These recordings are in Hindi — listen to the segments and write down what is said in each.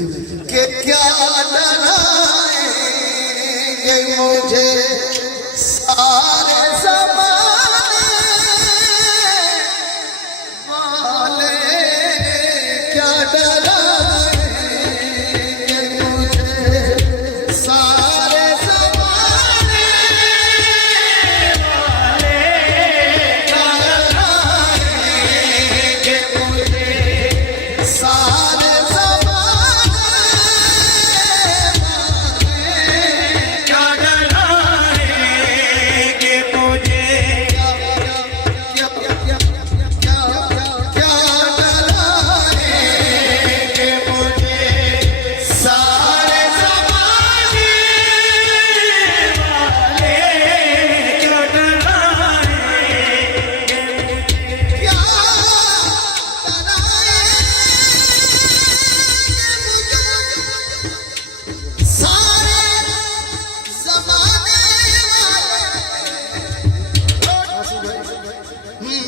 कि क्या डराएंगे मुझे सारे ज़माने वाले, क्या डराएंगे मुझे सारे ज़माने वाले, क्या डराएंगे मुझे सारे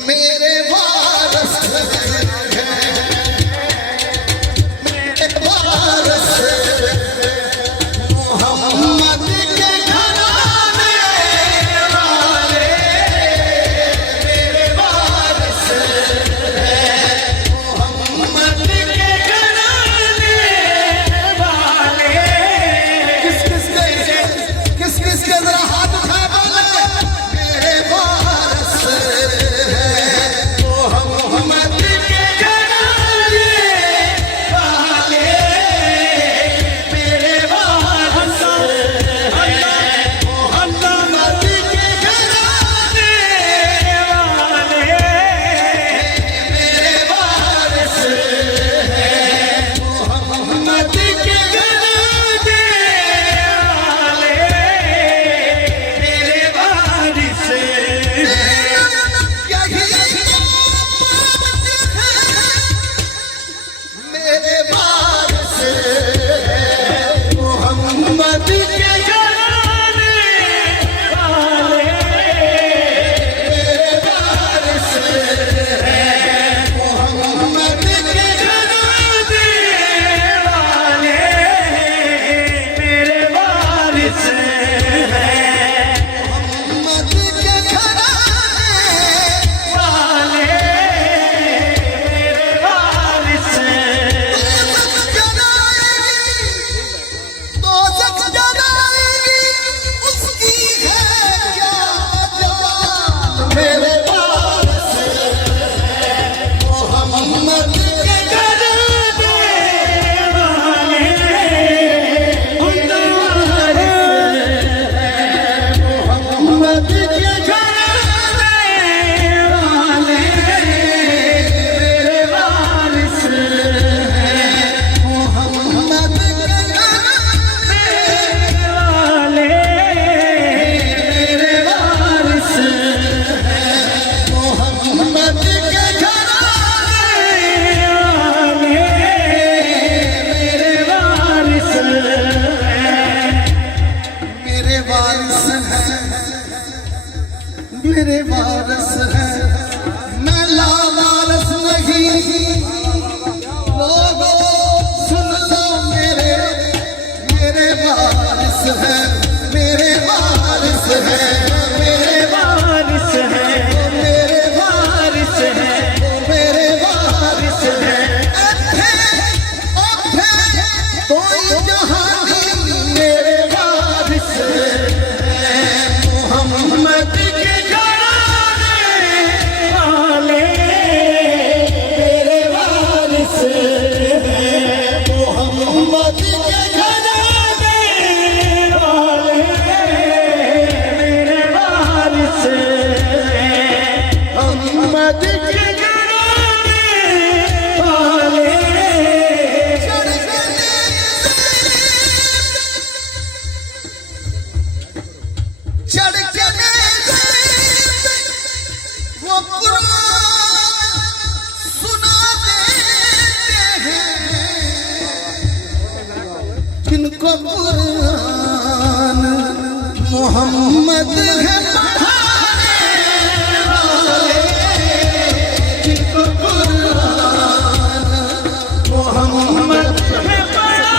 मेरे वारस मोहम्मद के घराने वाले, मेरे वारस मोहम्मद के घराने वाले। किस किस के जरा हाथ उठाए बोले, मेरे वारस मेरे वारस है, मैं लावारस नहीं। लोगों सुन लो मेरे वारस है, मेरे वारस है, मेरे वारस है, मेरे वारस है, मेरे वारस है। कोई जहानी मेरे वारस है, मोहम्मद जिनको कुरान मोहम्मद है पढ़ाने वाले, जिनको कुरान मोहम्मद है पढ़ाने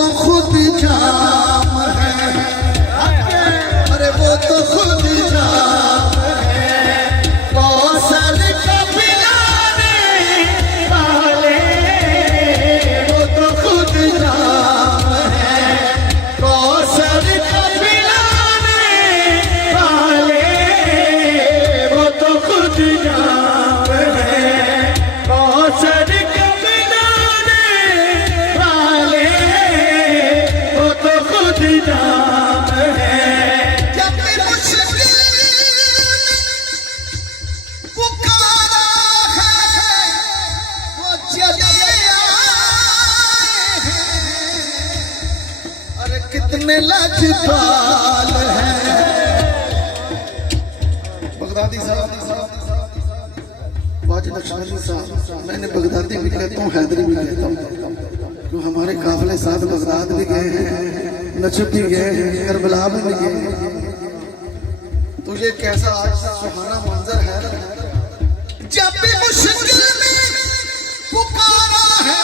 तो खुद जाम है, अरे वो तो खुद जाम है। कौसर को पिलाने वाले वो तो खुद जाम है। कौसर को पिलाने वाले वो तो खुद जाम है। कौसर को पिलाने वाले वो तो खुद जाम है। जब भी मुश्किल पुकारा है वो चले आए हैं। अरे कितने लाजवाब हैं बगदादी साहब, वाजिद अख्तर साहब। मैंने बगदादी भी कहता हूँ, हैदरी भी कहता हूँ, जो हमारे काफिले साथ बगदाद भी गए हैं, नजफ भी गए हैं, करबला में भी गए हैं। तो ये कैसा आज सुहाना मंजर है। जब भी मुश्किल में पुकारा है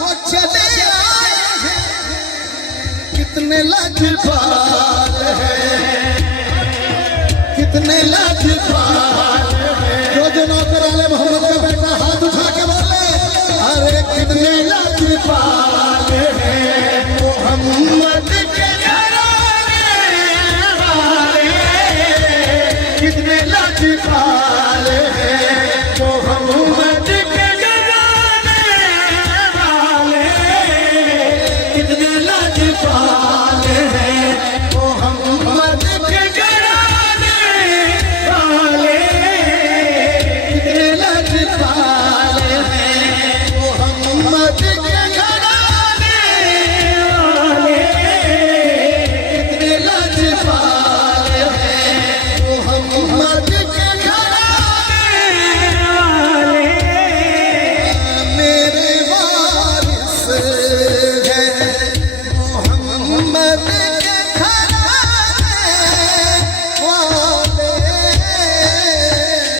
वो चले आए हैं। कितने लाजवाब है, कितने लाजवाब